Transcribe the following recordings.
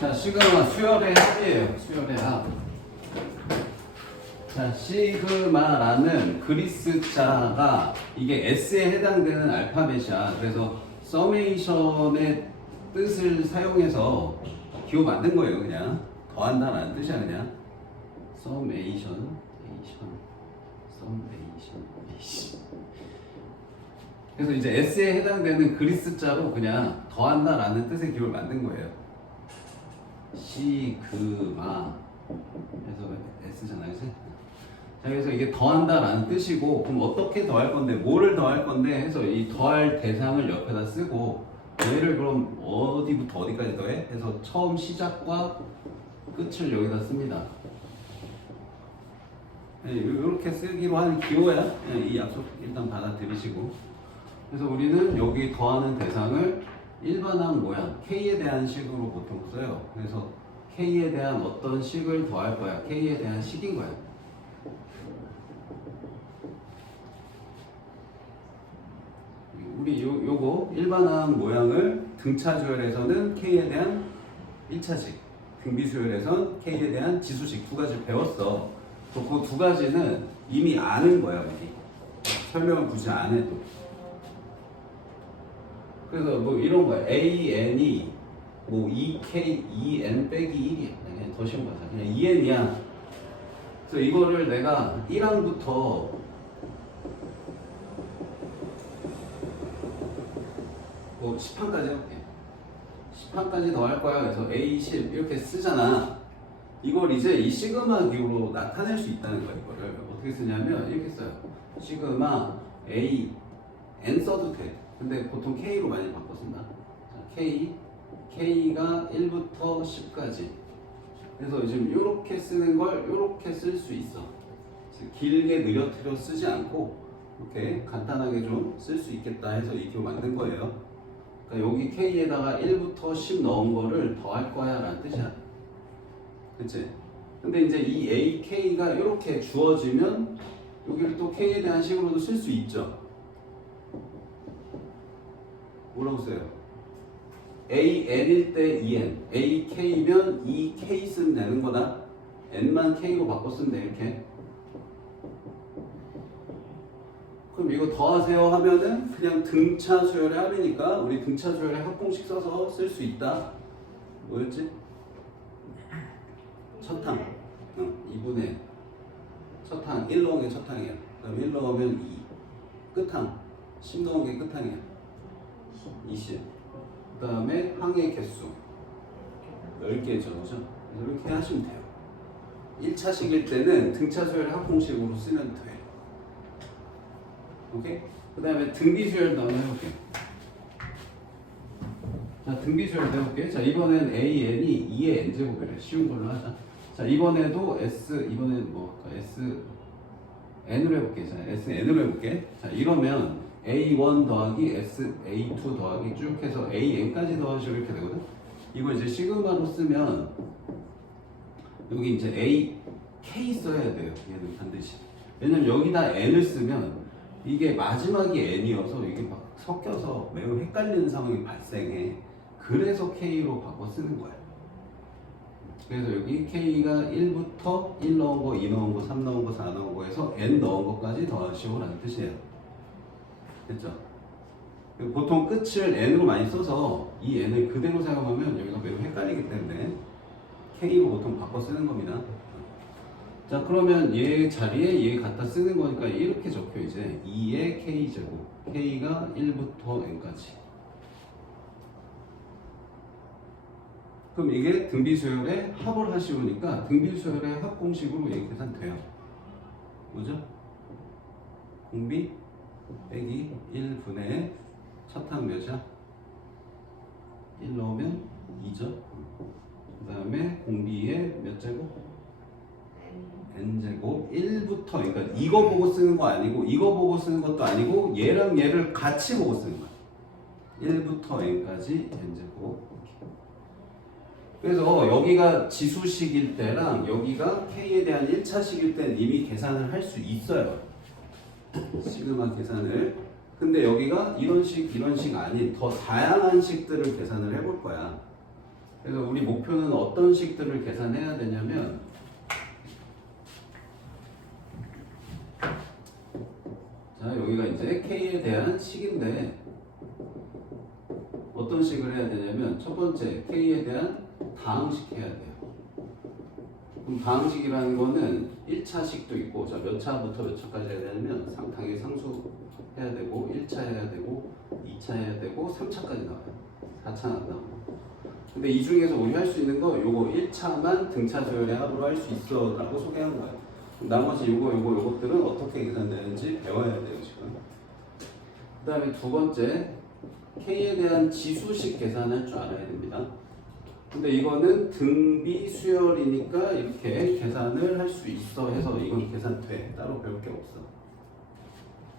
자, 시그마 수열의 합이에요. 수열의 합. 자, 시그마라는 그리스자가 이게 S에 해당되는 알파벳이야. 그래서 서메이션의 뜻을 사용해서 기호 만든 거예요. 그냥 더한다라는 뜻이야. 그냥 서메이션, 서메이션. 그래서 이제 S에 해당되는 그리스자로 그냥 더한다라는 뜻의 기호를 만든 거예요. 시그마. 그래서 S잖아요, 그치? 자, 그래서 이게 더한다라는 뜻이고, 그럼 어떻게 더할 건데, 뭐를 더할 건데 해서 이 더할 대상을 옆에다 쓰고, 얘를 그럼 어디부터 어디까지 더해? 해서 처음 시작과 끝을 여기다 씁니다. 이렇게 쓰기로 하는 기호야. 이 약속 일단 받아들이시고. 그래서 우리는 여기 더하는 대상을 일반항 모양, K에 대한 식으로 보통 써요. 그래서 K에 대한 어떤 식을 더할 거야. K에 대한 식인 거야. 우리 요거 일반항 모양을 등차수열에서는 K에 대한 1차식, 등비수열에선 K에 대한 지수식 두 가지를 배웠어. 그 두 가지는 이미 아는 거야, 우리. 설명을 굳이 안 해도. 그래서 뭐 이런 거야. AN이 뭐 2K, 2N 빼기 1이야. 그냥 더 쉬운 거죠. 그냥 2N이야. 그래서 이거를 내가 1항부터 뭐 10항까지 해볼게. 10항까지 더 할 거야. 그래서 A10 이렇게 쓰잖아. 이걸 이제 이 시그마 기호로 나타낼 수 있다는 거야. 이거를 어떻게 쓰냐면 이렇게 써요. 시그마 A N 써도 돼. 근데 보통 K로 많이 바꿔 쓴다. K가 1부터 10까지. 그래서 지금 이렇게 쓰는 걸 이렇게 쓸 수 있어. 길게 느려뜨려 쓰지 않고 이렇게 간단하게 좀 쓸 수 있겠다 해서 이 기호 만든 거예요. 그러니까 여기 K에다가 1부터 10 넣은 거를 더할 거야 라는 뜻이야. 그치? 근데 이제 이 AK가 이렇게 주어지면 여기를 또 K에 대한 식으로도 쓸 수 있죠. 뭐라고 써요? AN일 때 2N, AK면 2K 쓰면 되는 거다. N만 K로 바꿔 쓰면 돼, 이렇게. 그럼 이거 더하세요 하면은 그냥 등차 수열의 합이니까 우리 등차 수열의 합공식 써서 쓸 수 있다. 뭐였지? 첫 항. 2분의 첫 항. 1 넣은 게 첫 항이야. 그 다음에 1 넣으면 2. 끝항. 10 넣은 게 끝항이야. 20. 그 다음에 항의 개수 10개죠. 그죠? 이렇게 하시면 돼요. 1차식일 때는 등차수열 합공식으로 쓰면 돼. 오케이? 그 다음에 등비수열도 한번 해볼게. 자, 등비수열도 해볼게. 자, 이번엔 AN이 2의 n제곱이래. 쉬운 걸로 하자. 자, 이번에도 이번엔 뭐, N으로 해볼게. 자, SN으로 해볼게. 자, 이러면 A1 더하기 A2 더하기 쭉 해서 AN까지 더하시고 이렇게 되거든? 이거 이제 시그마로 쓰면 여기 이제 AK 써야 돼요. 얘는 반드시. 왜냐면 여기다 N을 쓰면 이게 마지막이 N이어서 이게 막 섞여서 매우 헷갈리는 상황이 발생해. 그래서 K로 바꿔 쓰는 거야. 그래서 여기 K가 1부터 1 넣은 거, 2 넣은 거, 3 넣은 거, 4 넣은 거 해서 N 넣은 것까지 더하시오 라는 뜻이에요. 됐죠? 보통 끝을 N으로 많이 써서 이 N을 그대로 사용하면 여기가 매우 헷갈리기 때문에 K로 보통 바꿔 쓰는 겁니다. 자, 그러면 얘 자리에 얘 갖다 쓰는 거니까 이렇게 적혀 이제 2의 K제곱 K가 1부터 N까지. 그럼 이게 등비수열의 합을 하시오니까 등비수열의 합 공식으로 얘 계산돼요. 뭐죠? 공비 빼기 1분의 첫 항 몇이야? 1 넣으면 2죠. 그 다음에 공비의 몇 제곱? n제곱 1부터, 그러니까 이거 보고 쓰는 거 아니고 이거 보고 쓰는 것도 아니고 얘랑 얘를 같이 보고 쓰는 거야. 1부터 n까지 n제곱. 그래서 여기가 지수식일 때랑 여기가 k에 대한 1차식일 때는 이미 계산을 할 수 있어요. 시그마 계산을. 근데 여기가 이런 식 아닌 더 다양한 식들을 계산을 해볼 거야. 그래서 우리 목표는 어떤 식들을 계산해야 되냐면 자 여기가 이제 K에 대한 식인데 어떤 식을 해야 되냐면 첫 번째 K에 대한 다항식 해야 돼요. 그럼 다항식이라는 거는 1차식도 있고 자 몇 차부터 몇 차까지 해야 되냐면 당연히 상수 해야 되고 1차 해야 되고 2차 해야 되고 3차까지 나와요. 4차는 안 나오고. 근데 이 중에서 우리 할 수 있는 거 요거 1차만 등차 조열의 합으로 할 수 있어 라고 소개한 거예요. 나머지 요것들은 어떻게 계산되는지 배워야 돼요 지금. 그 다음에 두 번째 K에 대한 지수식 계산할 줄 알아야 됩니다. 근데 이거는 등비 수열이니까 이렇게 계산을 할 수 있어 해서 이건 계산돼. 따로 배울 게 없어.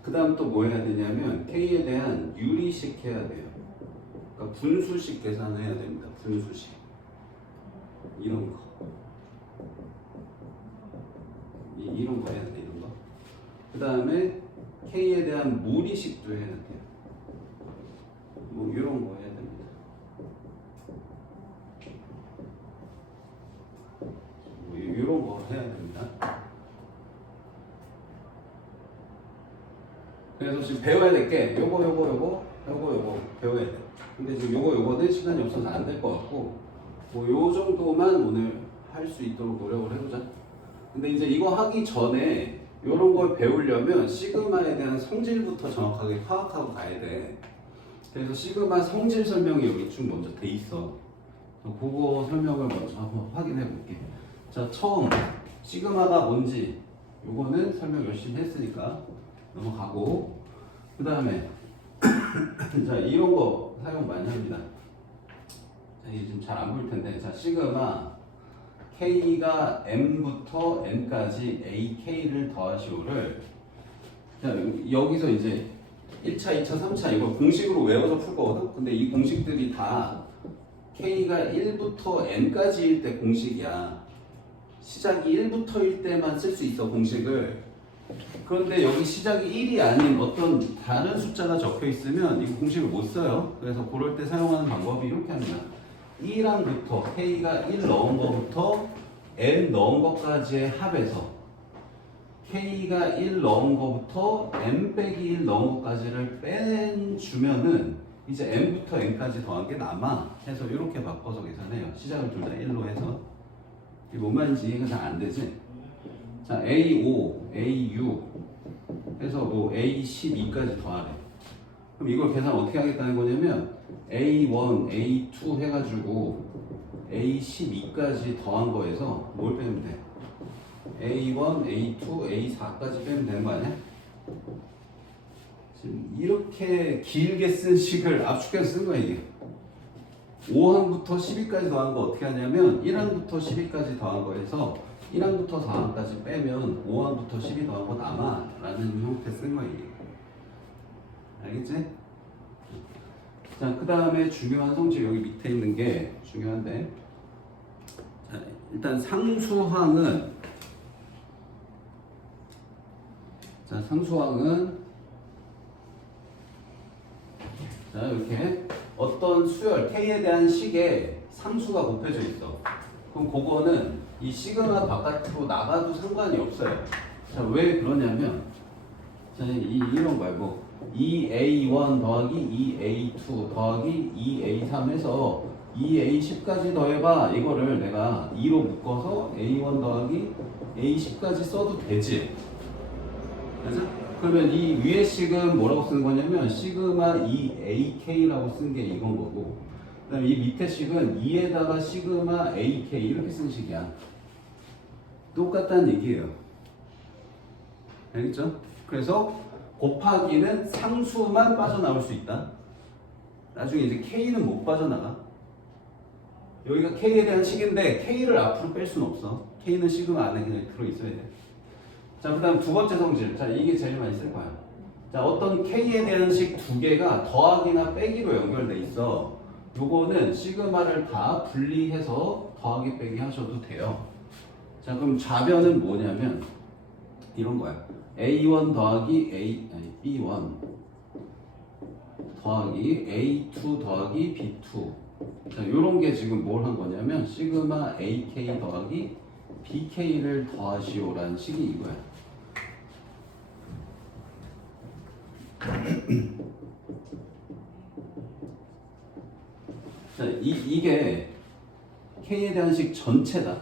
그 다음 또 뭐 해야 되냐면 K에 대한 유리식 해야 돼요. 그러니까 분수식 계산해야 됩니다. 분수식. 이런 거. 이런 거 해야 돼. 이런 거. 그 다음에 K에 대한 무리식도 해야 돼요. 뭐 이런 거 해야 됩니다. 뭐 이런 거 해야 됩니다. 그래서 지금 배워야 될 게 요거 배워야 돼. 근데 지금 요거는 시간이 없어서 안 될 것 같고 뭐 요 정도만 오늘 할 수 있도록 노력을 해보자. 근데 이제 이거 하기 전에 요런 걸 배우려면 시그마에 대한 성질부터 정확하게 파악하고 가야 돼. 그래서 시그마 성질 설명이 여기 쭉 먼저 돼 있어. 그거 설명을 먼저 한번 확인해 볼게. 자, 처음 시그마가 뭔지 요거는 설명 열심히 했으니까 넘어가고 그 다음에 자 이런 거 사용 많이 합니다. 자, 이게 지금 잘 안 보일 텐데 자 시그마 K가 M부터 N까지 AK를 더하시오를 자 여기서 이제 1차, 2차, 3차 이걸 공식으로 외워서 풀 거거든? 근데 이 공식들이 다 K가 1부터 N까지일 때 공식이야. 시작이 1부터일 때만 쓸 수 있어 공식을. 그런데 여기 시작이 1이 아닌 어떤 다른 숫자가 적혀 있으면 이 공식을 못 써요. 그래서 그럴 때 사용하는 방법이 이렇게 합니다. 2랑부터 K가 1 넣은 거부터 N 넣은 것까지의 합에서 K가 1 넣은 거부터 M 빼기 1 넣은 것까지를 빼주면은 이제 M부터 N까지 더한 게 남아 해서 이렇게 바꿔서 계산해요. 시작을 둘 다 1로 해서 이게 뭔 말인지 이해가 잘 안 되지? 자 A5, A6 해서 뭐 A12까지 더하래. 그럼 이걸 계산 어떻게 하겠다는 거냐면 A1, A2 해가지고 A12까지 더한 거에서 뭘 빼면 돼? A1, A2, A4까지 빼면 되는 거 아니야? 지금 이렇게 길게 쓴 식을 압축해서 쓴 거야 이게. 5항부터 12까지 더한 거 어떻게 하냐면 1항부터 12까지 더한 거에서 1항부터 4항까지 빼면 5항부터 12 더한 거 남아 라는 형태 쓴 거야 이게. 알겠지? 자, 그 다음에 중요한 성질 여기 밑에 있는 게 중요한데 자, 일단 상수항은 자 이렇게 어떤 수열 K에 대한 식에 상수가 곱해져 있어. 그럼 그거는 이 시그마 바깥으로 나가도 상관이 없어요. 자, 왜 그러냐면 자, 이런 말고 2A1 더하기 2A2 더하기 2A3 해서 2A10까지 더해봐. 이거를 내가 2로 묶어서 A1 더하기 A10까지 써도 되지. 그래서 그러면 이 위의 식은 뭐라고 쓰는 거냐면 시그마 2AK라고 쓴 게 이건 거고 그 다음에 이 밑에 식은 2에다가 시그마 AK 이렇게 쓴 식이야. 똑같다는 얘기예요. 알겠죠? 그래서 곱하기는 상수만 빠져나올 수 있다. 나중에 이제 K는 못 빠져나가. 여기가 K에 대한 식인데 K를 앞으로 뺄 수는 없어. K는 시그마 안에 그냥 들어있어야 돼. 자, 그 다음 두 번째 성질. 자, 이게 제일 많이 쓸 거야. 자, 어떤 K에 대한 식 두 개가 더하기나 빼기로 연결돼 있어. 요거는 시그마를 다 분리해서 더하기 빼기 하셔도 돼요. 자, 그럼 좌변은 뭐냐면 이런 거야. A1 더하기 B1 더하기 A2 더하기 B2 자, 요런 게 지금 뭘 한 거냐면 시그마 AK 더하기 BK를 더하시오라는 식이 이거야. 자, 이게 K에 대한 식 전체다.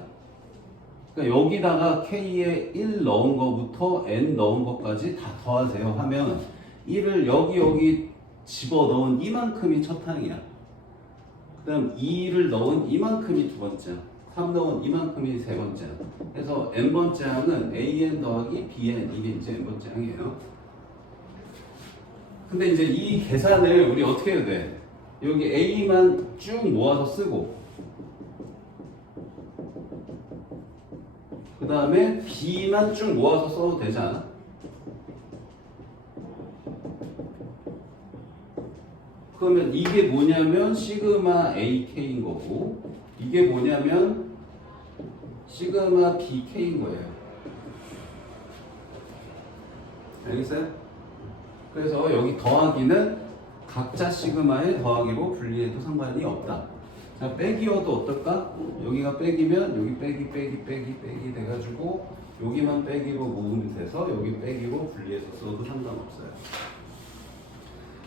그러니까 여기다가 K에 1 넣은 거부터 N 넣은 것까지 다 더하세요 하면 1을 여기 집어넣은 이만큼이 첫 항이야. 그 다음 2를 넣은 이만큼이 두 번째, 3 넣은 이만큼이 세 번째. 그래서 n번째 항은 an 더하기 bn, 이게 이제 n번째 항이에요. 근데 이제 이 계산을 우리 어떻게 해야 돼? 여기 a만 쭉 모아서 쓰고 그 다음에 b만 쭉 모아서 써도 되지 않아? 그러면 이게 뭐냐면 시그마 AK인 거고 이게 뭐냐면 시그마 BK인 거예요. 알겠어요? 그래서 여기 더하기는 각자 시그마의 더하기로 분리해도 상관이 없다. 자, 빼기여도 어떨까? 여기가 빼기면 여기 빼기 돼가지고 여기만 빼기로 모으면 돼서 여기 빼기로 분리해서 써도 상관없어요.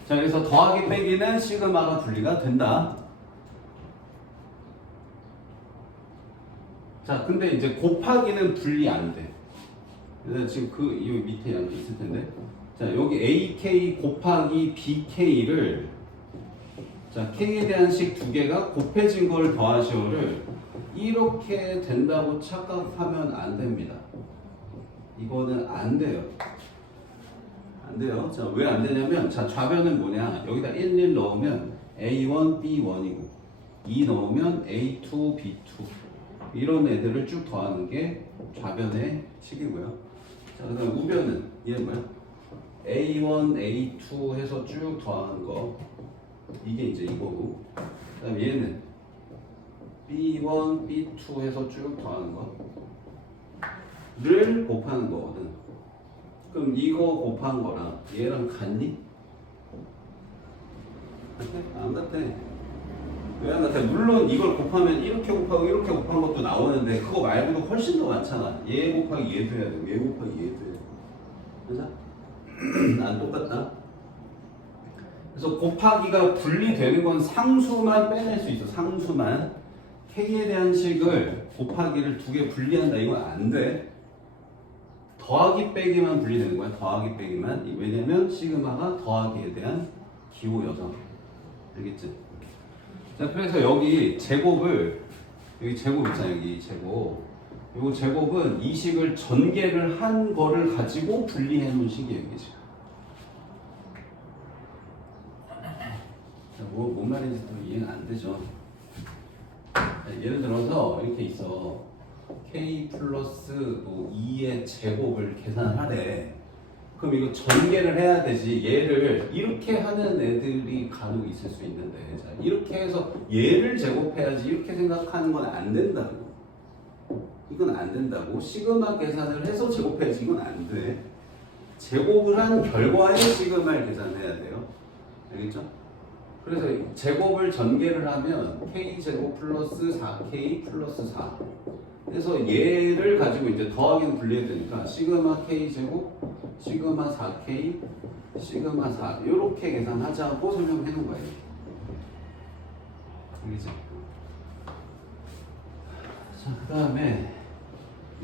자, 그래서 더하기 빼기는 시그마가 분리가 된다. 자, 근데 이제 곱하기는 분리 안 돼. 그래서 지금 이 밑에 양이 있을 텐데. 자, 여기 AK 곱하기 BK를 자, K에 대한 식 두 개가 곱해진 걸 더하시오를 이렇게 된다고 착각하면 안 됩니다. 이거는 안 돼요. 안 돼요. 자, 왜 안 되냐면, 자, 좌변은 뭐냐? 여기다 1 넣으면 A1, B1이고, 2 넣으면 A2, B2. 이런 애들을 쭉 더하는 게 좌변의 식이고요. 자, 그 다음 우변은, 얘는 뭐야? A1, A2 해서 쭉 더하는 거. 이게 이제 이거고. 그 다음 얘는 B1, B2 해서 쭉 더하는 거를 곱하는 거거든. 그럼 이거 곱한 거랑 얘랑 같니? 같아? 안 같아. 왜 안 같아? 물론 이걸 곱하면 이렇게 곱하고 이렇게 곱한 것도 나오는데 그거 말고도 훨씬 더 많잖아. 얘 곱하기 얘도 해야 되고 얘 곱하기 얘도 해야 되고. 그죠? 안 똑같다. 그래서 곱하기가 분리되는 건 상수만 빼낼 수 있어. 상수만. K에 대한 식을 곱하기를 두 개 분리한다. 이건 안 돼. 더하기 빼기만 분리되는 거야. 더하기 빼기만. 왜냐면 시그마가 더하기에 대한 기호여서. 알겠지? 자, 그래서 여기 제곱을 여기 제곱 있잖아. 여기 제곱. 요 제곱은 이 식을 전개를 한 거를 가지고 분리해 놓은 식이에요. 이게 지금. 자, 뭔 말인지 또 이해는 안 되죠. 자, 예를 들어서 이렇게 있어. K 플러스 뭐 2의 제곱을 계산하래. 그럼 이거 전개를 해야 되지. 얘를 이렇게 하는 애들이 간혹 있을 수 있는데, 자, 이렇게 해서 얘를 제곱해야지 이렇게 생각하는 건 안 된다고. 이건 안 된다고. 시그마 계산을 해서 제곱해야지. 이건 안 돼. 제곱을 한 결과에 시그마를 계산해야 돼요. 알겠죠? 그래서 제곱을 전개를 하면 K제곱 플러스 4K 플러스 4. 그래서 얘를 가지고 이제 더하기는 분리해야 되니까 시그마 K제곱, 시그마 4K, 시그마 4 이렇게 계산하자고 설명해 놓은 거예요. 알겠죠? 자, 그 다음에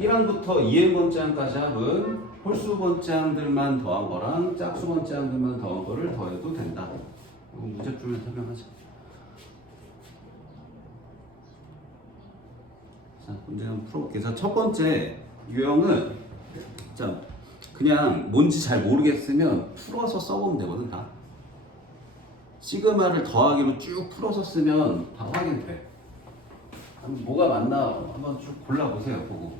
1항부터 2n번째항까지 합은 홀수번째항들만 더한 거랑 짝수번째항들만 더한 거를 더해도 된다. 이거 문제 풀면 설명하자. 자, 문제 한번 풀어볼게요. 자, 첫 번째 유형은 자, 그냥 뭔지 잘 모르겠으면 풀어서 써보면 되거든. 다 시그마를 더하기로 쭉 풀어서 쓰면 다 확인돼. 뭐가 맞나 한번 쭉 골라보세요. 보고.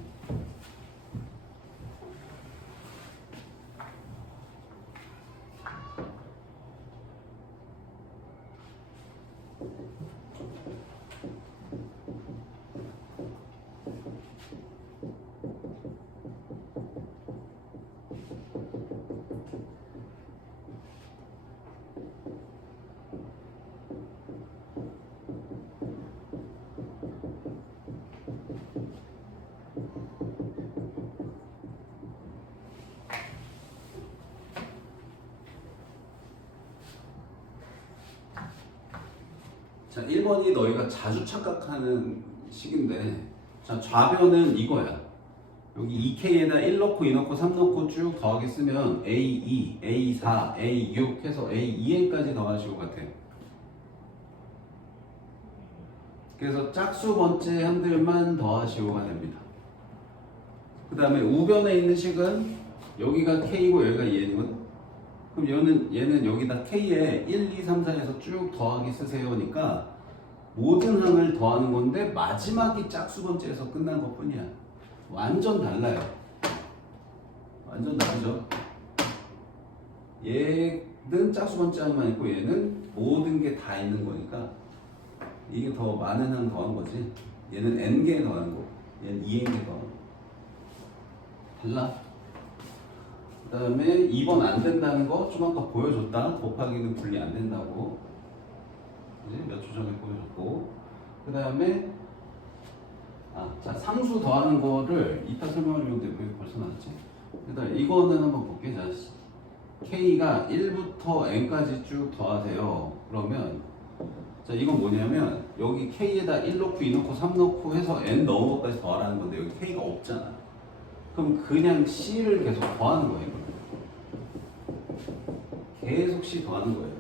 1번이 너희가 자주 착각하는 식인데, 자, 좌변은 이거야. 여기 2K에다 1 넣고 2 넣고 3 넣고 쭉 더하기 쓰면 A2, A4, A6 해서 A2N까지 더하시고 같아. 그래서 짝수 번째 함들만 더하시오가 됩니다. 그 다음에 우변에 있는 식은 여기가 K고 여기가 2N이거든. 그럼 얘는 여기다 K에 1, 2, 3, 4에서 쭉 더하기 쓰세요니까 모든 항을 더하는 건데 마지막이 짝수 번째에서 끝난 것 뿐이야. 완전 달라요. 완전 다르죠. 얘는 짝수 번째 항만 있고 얘는 모든 게 다 있는 거니까 이게 더 많은 항 더한 거지. 얘는 n개 더하는 거, 얘는 2n개 더하는 거. 달라. 그 다음에 2번 안 된다는 거 좀 아까 보여줬다. 곱하기는 분리 안 된다고. 몇 초 전에 보여줬고. 그 다음에 자, 상수 더하는 거를 이따 설명을 주는데 왜 벌써 나왔지? 일단 이거는 한번 볼게. 자, K가 1부터 N까지 쭉 더하세요. 그러면 자, 이건 뭐냐면 여기 K에다 1 넣고 2 넣고 3 넣고 해서 N 넣은 것까지 더하라는 건데 여기 K가 없잖아. 그럼 그냥 C를 계속 더하는 거예요. 계속 C 더하는 거예요.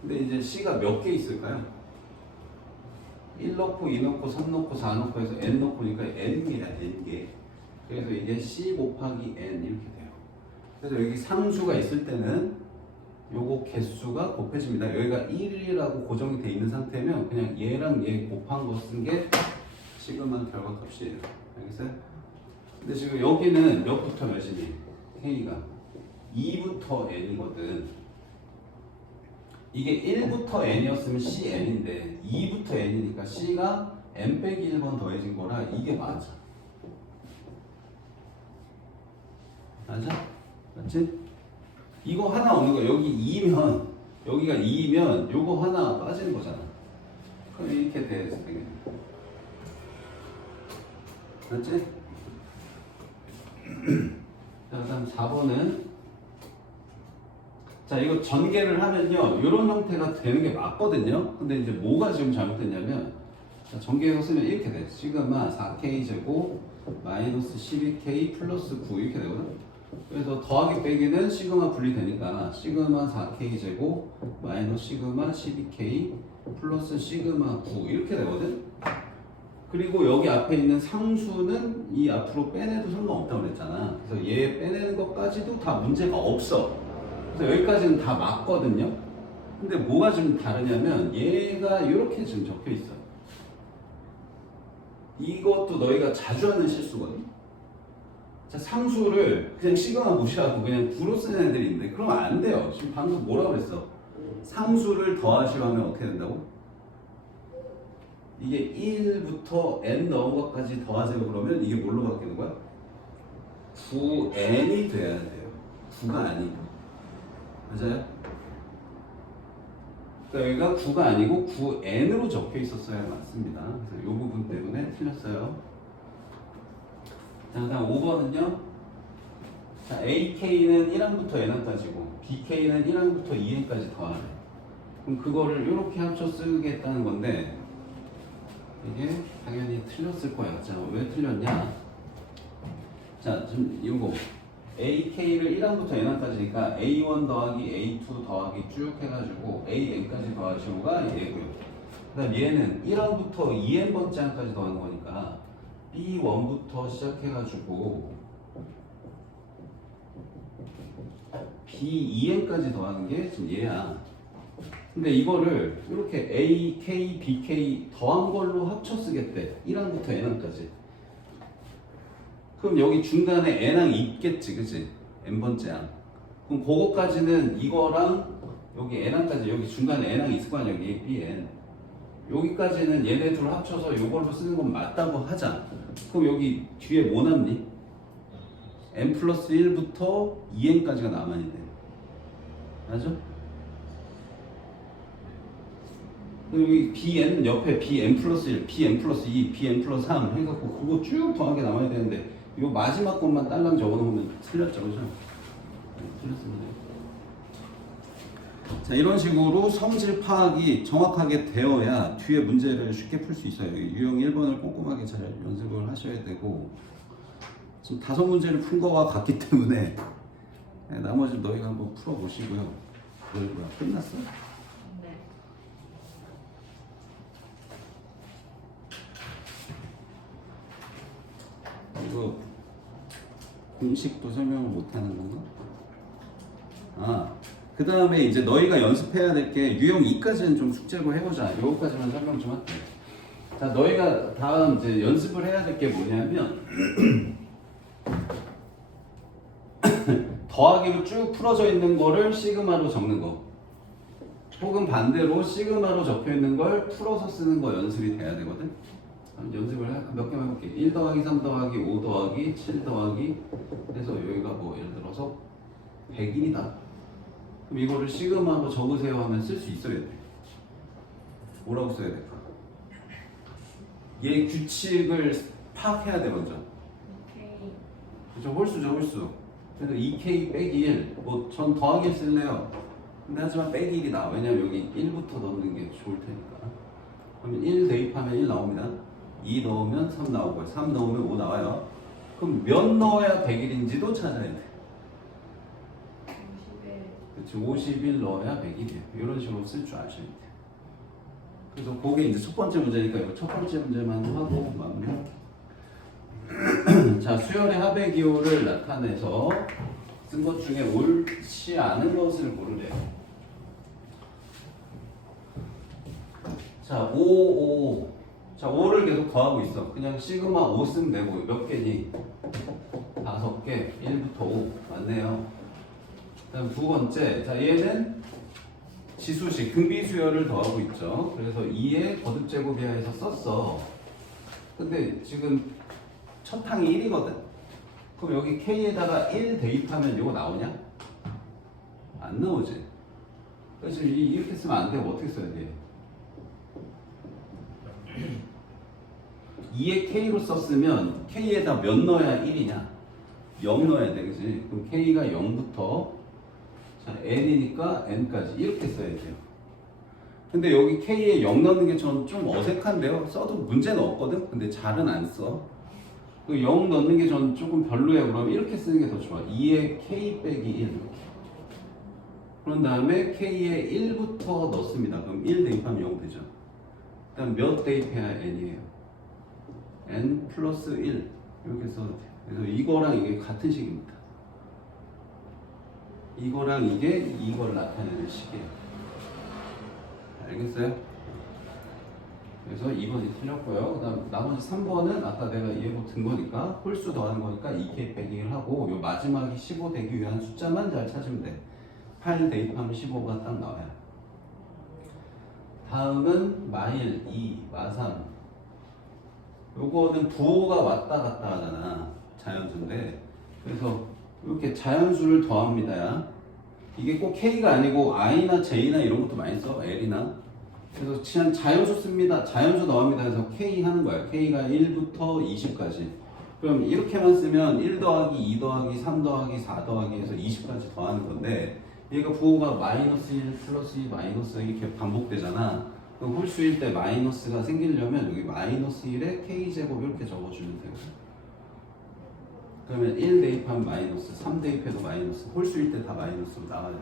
근데 이제 C가 몇 개 있을까요? 1 넣고 2 넣고 3 넣고 4 넣고 해서 N 넣고니까 N입니다. N개. 그래서 이게 C 곱하기 N 이렇게 돼요. 그래서 여기 상수가 있을 때는 요거 개수가 곱해집니다. 여기가 1이라고 고정이 돼 있는 상태면 그냥 얘랑 얘 곱한 거 쓴 게 시그마 결과값이에요. 알겠어요? 근데 지금 여기는 몇부터 몇이니? K가 2부터 N이거든. 이게 1부터 N이었으면 CN인데 2부터 N이니까 C가 N 빼기 1번 더해진 거라 이게 맞아. 맞아? 맞지? 이거 하나 없는 거. 여기 2면 여기가 2면 요거 하나 빠지는 거잖아. 그럼 이렇게 돼서 되겠네. 맞지? 자, 그 다음 4번은 자, 이거 전개를 하면요 이런 형태가 되는 게 맞거든요. 근데 이제 뭐가 지금 잘못됐냐면 자, 전개해서 쓰면 이렇게 돼. 시그마 4K 제곱 마이너스 12K 플러스 9 이렇게 되거든. 그래서 더하기 빼기는 시그마 분리되니까 시그마 4K 제곱 마이너스 시그마 12K 플러스 시그마 9 이렇게 되거든. 그리고 여기 앞에 있는 상수는 이 앞으로 빼내도 상관없다고 그랬잖아. 그래서 얘 빼내는 것까지도 다 문제가 없어. 그래서 여기까지는 다 맞거든요. 근데 뭐가 좀 다르냐면 얘가 이렇게 지금 적혀 있어. 이것도 너희가 자주 하는 실수거든. 자, 상수를 그냥 시그마 무시하고 그냥 구로 쓰는 애들이 있는데 그러면 안 돼요. 지금 방금 뭐라고 그랬어? 상수를 더하시려면 어떻게 된다고? 이게 1부터 n 넣은 것까지 더하세요. 그러면 이게 뭘로 바뀌는 거야? 9n이 돼야 돼요. 9가 아니고. 맞아요? 그러니까 여기가 9가 아니고 9n으로 적혀 있었어야 맞습니다. 그래서 이 부분 때문에 틀렸어요. 자, 다음 5번은요. 자, AK는 1항부터 n항까지고 BK는 1항부터 2n까지 더하래. 그럼 그거를 이렇게 합쳐 쓰겠다는 건데 이게 당연히 틀렸을 거야. 자, 왜 틀렸냐? 자, 지금 이거 AK를 1항부터 n항까지니까 A1 더하기 A2 더하기 쭉 해가지고 AN까지 더하시오가 얘고요. 그 다음 얘는 1항부터 2n번째 항까지 더하는 거니까 B1부터 시작해가지고 B2n까지 더하는 게 지금 얘야. 근데 이거를 이렇게 A, K, BK 더한 걸로 합쳐 쓰겠대. 1항부터 n항까지. 그럼 여기 중간에 n항이 있겠지, 그치? n번째 항. 그럼 그거까지는 이거랑 여기 n항까지 여기 중간에 n항이 있을 거 아니야, 여기 bn. 여기까지는 얘네 둘 합쳐서 이걸로 쓰는 건 맞다고 하자. 그럼 여기 뒤에 뭐 남니? n 플러스 1부터 2n까지가 남아야 돼. 맞아? 여기 bn 옆에 bn 플러스 1, bn 플러스 2, bn 플러스 3 해갖고 그거 쭉 더한 게 남아야 되는데 이 마지막 것만 딸랑 적어놓으면 틀렸죠, 그죠? 네, 틀렸습니다. 자, 이런 식으로 성질 파악이 정확하게 되어야 뒤에 문제를 쉽게 풀 수 있어요. 유형 1번을 꼼꼼하게 잘 연습을 하셔야 되고, 지금 5문제를 푼 거와 같기 때문에 나머지 너희가 한번 풀어보시고요. 뭐야, 끝났어? 네. 이거 공식도 설명을 못하는 건가? 그 다음에 이제 너희가 연습해야 될 게 유형 2까지는 좀 숙제로 해보자. 요거까지만 설명 좀 할게. 자, 너희가 다음 이제 연습을 해야 될 게 뭐냐면 더하기로 쭉 풀어져 있는 거를 시그마로 적는 거, 혹은 반대로 시그마로 적혀 있는 걸 풀어서 쓰는 거 연습이 돼야 되거든. 연습을 몇 개만 해볼게. 1 더하기 3 더하기 5 더하기 7 더하기 해서 여기가 뭐 예를 들어서 100일이다. 그럼 이거를 시그마로 적으세요 하면 쓸 수 있어야 돼. 뭐라고 써야 될까? 얘 규칙을 파악해야 돼 먼저. 오케이. 그죠? 홀수죠, 홀수. 그래서 2k 빼기 1, 뭐 전 더하기 쓸래요. 근데 하지만 빼기 1이 나와. 왜냐면 여기 1부터 넣는 게 좋을 테니까. 그러면 1 대입하면 1 나옵니다. 2 넣으면 3 나오고요. 3 넣으면 5 나와요. 그럼 몇 넣어야 100일인지도 찾아야 돼. 50일. 그렇지, 51 넣어야 100일이에요. 이런 식으로 쓸 줄 아셔야 돼요. 그래서 그게 이제 첫 번째 문제니까 이거 첫 번째 문제만 하고 마무리할게요. 자, 수열의 합의 기호를 나타내서 쓴 것 중에 옳지 않은 것을 고르래요. 자, 5. 자, 5를 계속 더하고 있어. 그냥 시그마 5 쓰면 되고, 몇 개니? 5개. 1부터 5. 맞네요. 다음 두 번째. 자, 얘는 지수식, 등비수열을 더하고 있죠. 그래서 2의 거듭제곱 이하에서 썼어. 근데 지금 첫 항이 1이거든? 그럼 여기 K에다가 1 대입하면 이거 나오냐? 안 나오지. 그래서 이렇게 쓰면 안 되고 어떻게 써야 돼? 2에 K로 썼으면 K에다 몇 넣어야 1이냐? 0 넣어야 돼, 그치? 그럼 K가 0부터 자, N이니까 N까지 이렇게 써야 돼요. 근데 여기 K에 0 넣는 게 전 좀 어색한데요? 써도 문제는 없거든? 근데 잘은 안 써. 0 넣는 게 전 조금 별로예요. 그럼 이렇게 쓰는 게 더 좋아. 2에 K 빼기 1 이렇게. 그런 다음에 K에 1부터 넣습니다. 그럼 1 대입하면 0 되죠. 그다음 몇 대입해야 N이에요? N 플러스 1 이렇게 써도 돼요. 그래서 이거랑 이게 같은 식입니다. 이거랑 이걸 나타내는 식이에요. 알겠어요? 그래서 2번이 틀렸고요. 그 다음 나머지 3번은 아까 내가 예로 든 거니까 홀수 더하는 거니까 2k 빼기 1 하고 요 마지막이 15 되기 위한 숫자만 잘 찾으면 돼. 8 대입하면 15가 딱 나와요. 다음은 마일 2, 마3. 요거는 부호가 왔다 갔다 하잖아. 자연수인데. 그래서 이렇게 자연수를 더합니다. 이게 꼭 K가 아니고 I나 J나 이런 것도 많이 써. L이나. 그래서 그냥 자연수 씁니다. 자연수 넣습니다. 그래서 K 하는 거야. K가 1부터 20까지. 그럼 이렇게만 쓰면 1 더하기 2 더하기 3 더하기 4 더하기 해서 20까지 더하는 건데 얘가 부호가 마이너스 1 플러스 2 마이너스 이렇게 반복되잖아. 그럼 홀수일 때 마이너스가 생기려면 여기 마이너스 1에 K제곱 이렇게 적어주면 돼요. 그러면 1 대입하면 마이너스, 3 대입해도 마이너스, 홀수일 때 다 마이너스로 나와요.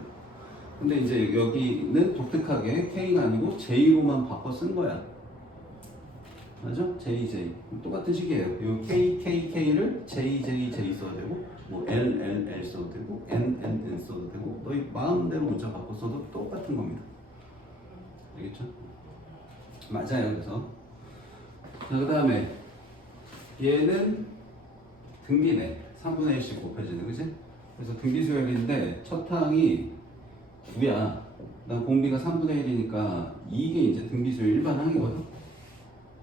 근데 이제 여기는 독특하게 K가 아니고 J로만 바꿔 쓴 거야. 맞아? J, J. 똑같은 식이에요. 이 K, K, K를 J, J, J 써도 되고, 뭐 L, L, L 써도 되고, N, N, N 써도 되고, 너희 마음대로 문자 바꿔 써도 똑같은 겁니다. 알겠죠? 맞아요. 그래서 자, 그 다음에 얘는 등비네. 3분의 1씩 곱해지는, 그치? 그래서 등비수열인데 첫 항이 9야. 그다음 공비가 3분의 1이니까 이게 이제 등비수열 일반 항이거든.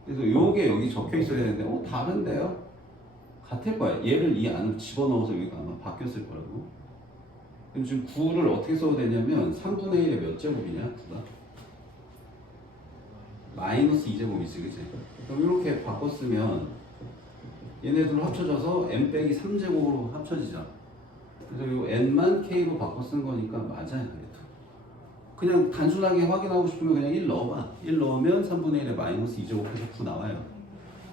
그래서 요게 여기 적혀 있어야 되는데 다른데요? 같을 거야. 얘를 이 안으로 집어넣어서 여기가 아마 바뀌었을 거라고. 그럼 지금 9를 어떻게 써도 되냐면 3분의 1의 몇 제곱이냐? 9가? 마이너스 2제곱이지, 그치? 그럼 이렇게 바꿨으면 얘네들 합쳐져서 n 빼기 3제곱으로 합쳐지죠. 그래서 이 n만 k로 바꿔 쓴 거니까 맞아요. 그래도. 그냥 단순하게 확인하고 싶으면 그냥 1 넣어봐. 1 넣으면 3분의 1에 마이너스 2 제곱해서 9 나와요.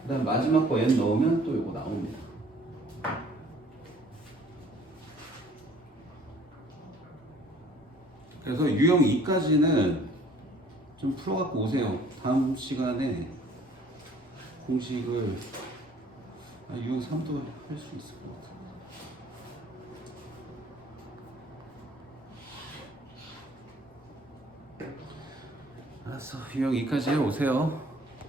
그 다음 마지막 거 n 넣으면 또 이거 나옵니다. 그래서 유형 2까지는 좀 풀어갖고 오세요. 다음 시간에 공식을 유형 3도 할 수 있을 것 같아요. 알았어. 유형 2까지 해 오세요.